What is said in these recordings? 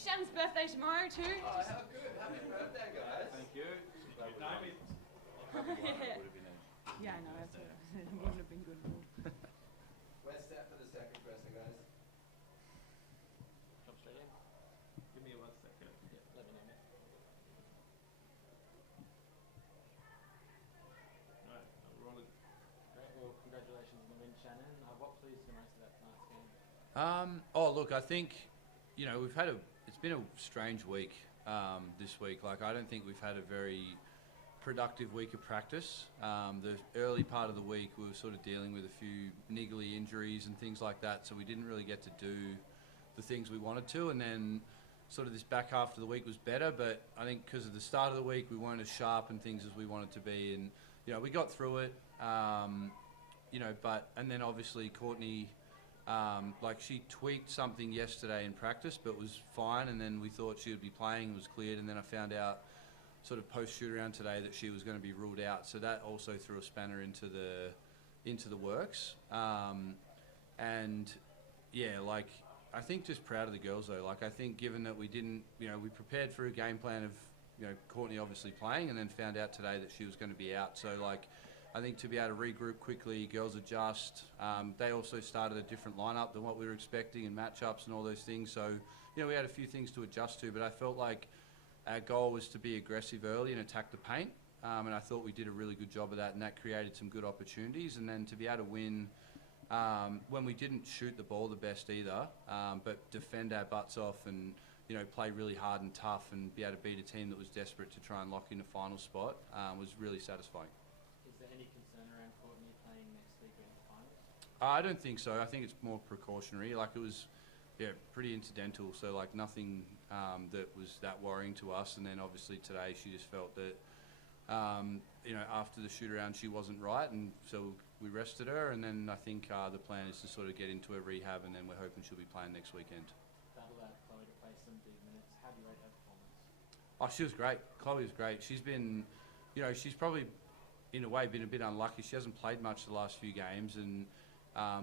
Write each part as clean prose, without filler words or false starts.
Shannon's birthday tomorrow too. Oh, how good. Happy birthday, guys. Thank you. Yeah, I know, that's what it wouldn't have been good at all. We're set for the second presser, guys. Jump straight in. Give me 1 second. Yeah, let me know, mate. Right, we're rolling. Great, well, congratulations on the win, Shannon. What pleased you most about tonight's game? Oh, look, I think, it's been a strange week this week. Like, I don't think we've had a very productive week of practice. The early part of the week, we were sort of dealing with a few niggly injuries and things like that, so we didn't really get to do the things we wanted to. And then sort of this back half of the week was better, but I think because of the start of the week, we weren't as sharp and things as we wanted to be. And, we got through it, and then obviously Courtney, she tweaked something yesterday in practice, but was fine. And then we thought she would be playing, was cleared. And then I found out sort of post shoot around today that she was going to be ruled out. So that also threw a spanner into the works. I think just proud of the girls though. Like, I think given that we didn't, we prepared for a game plan of, Courtney obviously playing, and then found out today that she was going to be out. So I think to be able to regroup quickly, girls adjust. They also started a different lineup than what we were expecting in matchups and all those things. So, we had a few things to adjust to, but I felt like our goal was to be aggressive early and attack the paint. And I thought we did a really good job of that, and that created some good opportunities. And then to be able to win when we didn't shoot the ball the best either, but defend our butts off and, play really hard and tough and be able to beat a team that was desperate to try and lock in a final spot was really satisfying. Is there any concern around Courtney playing next week in the finals? I don't think so. I think it's more precautionary. Like, it was, pretty incidental. So, nothing that was that worrying to us. And then obviously today she just felt that, after the shoot around she wasn't right. And so we rested her. And then I think the plan is to sort of get into a rehab, and then we're hoping she'll be playing next weekend. That allowed Chloe to play some big minutes. How do you rate her performance? Oh, she was great. Chloe was great. She's been, she's probably in a way been a bit unlucky. She hasn't played much the last few games, and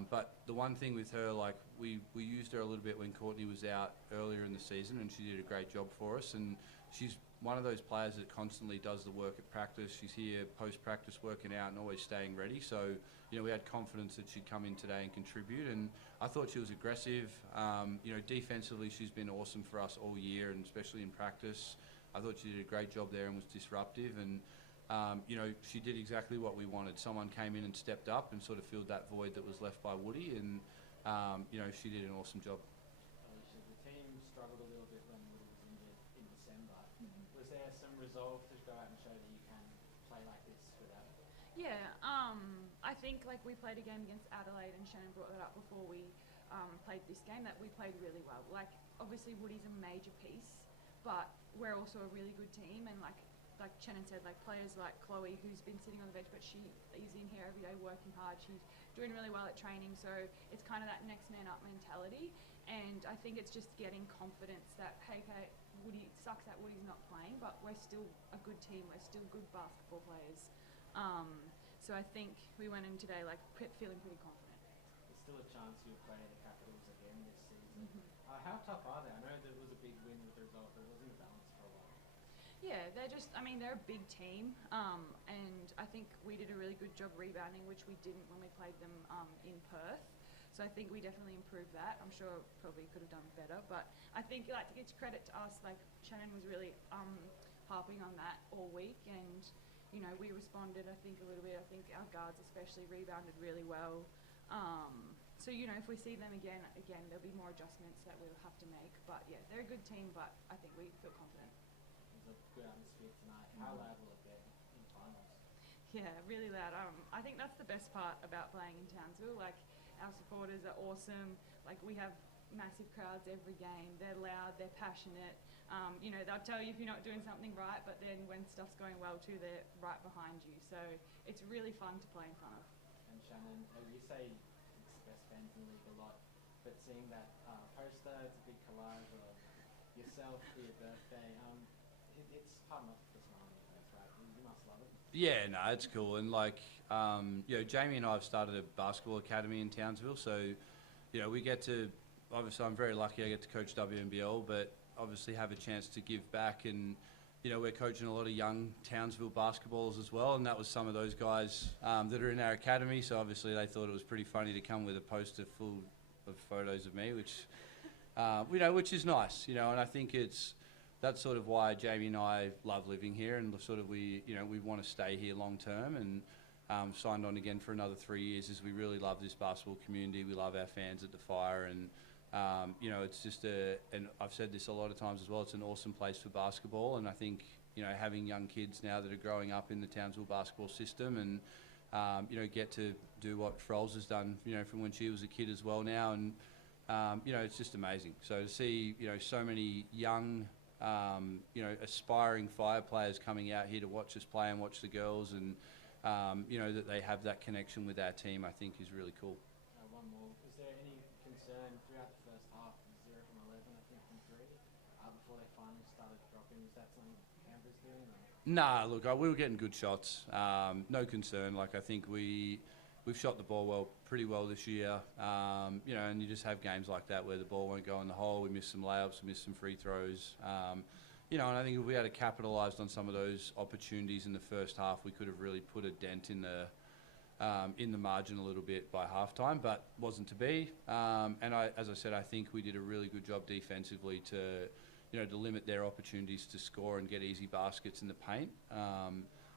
but the one thing with her, we used her a little bit when Courtney was out earlier in the season, and she did a great job for us. And she's one of those players that constantly does the work at practice. She's here post-practice working out and always staying ready. So, we had confidence that she'd come in today and contribute. And I thought she was aggressive. Defensively, she's been awesome for us all year, and especially in practice. I thought she did a great job there and was disruptive. And she did exactly what we wanted. Someone came in and stepped up and sort of filled that void that was left by Woody, and she did an awesome job. Alicia, the team struggled a little bit when Woody was injured in December. Was there some resolve to go out and show that you can play like this without it? Yeah, I think we played a game against Adelaide, and Shannon brought that up before we played this game, that we played really well. Obviously Woody's a major piece, but we're also a really good team, and like Shannon said, players like Chloe, who's been sitting on the bench, but she is in here every day working hard. She's doing really well at training, so it's kind of that next man up mentality. And I think it's just getting confidence that, hey, Woody, it sucks that Woody's not playing, but we're still a good team. We're still good basketball players. So I think we went in today feeling pretty confident. There's still a chance you'll play the Capitals again this season. How tough are they? I know there was a big win with the result, but it was in the balance for a while. Yeah, they're a big team, and I think we did a really good job rebounding, which we didn't when we played them in Perth. So I think we definitely improved that. I'm sure probably could have done better, but I think to give credit to us, Shannon was really harping on that all week, and we responded, I think, a little bit. I think our guards especially rebounded really well. So if we see them again, there'll be more adjustments that we'll have to make. But yeah, they're a good team, but I think we feel confident. There's a good atmosphere tonight. How loud will it get in finals? Yeah, really loud. I think that's the best part about playing in Townsville. Our supporters are awesome. We have massive crowds every game. They're loud, they're passionate. They'll tell you if you're not doing something right, but then when stuff's going well too, they're right behind you. So it's really fun to play in front of. And Shannon, you say it's the best fans in the league a lot, but seeing that poster, it's a big collage of yourself for your birthday. It's hard not to smile on your face, right? You must love it. Yeah, no, it's cool. And Jamie and I have started a basketball academy in Townsville, so we get to, obviously I'm very lucky I get to coach WNBL, but obviously have a chance to give back. And we're coaching a lot of young Townsville basketballers as well, and that was some of those guys that are in our academy. So obviously they thought it was pretty funny to come with a poster full of photos of me, which which is nice. And I think that's sort of why Jamie and I love living here, and sort of we want to stay here long term, and signed on again for another 3 years, as we really love this basketball community. We love our fans at the Fire, and it's just and I've said this a lot of times as well, it's an awesome place for basketball. And I think having young kids now that are growing up in the Townsville basketball system, and get to do what Frols has done from when she was a kid as well now, and it's just amazing. So to see so many young aspiring Fire players coming out here to watch us play and watch the girls, and that they have that connection with our team, I think is really cool. One more. Is there any concern throughout the first half, 0 from 11, I think, from 3, before they finally started dropping? Is that something Canberra's doing? Or? Nah, look, we were getting good shots. No concern. Like, I think we've shot the ball pretty well this year. And you just have games like that where the ball won't go in the hole. We miss some layups, we miss some free throws. And I think if we had capitalised on some of those opportunities in the first half, we could have really put a dent in the margin a little bit by halftime, but wasn't to be. And as I said, I think we did a really good job defensively to limit their opportunities to score and get easy baskets in the paint.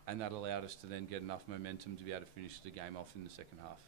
And that allowed us to then get enough momentum to be able to finish the game off in the second half.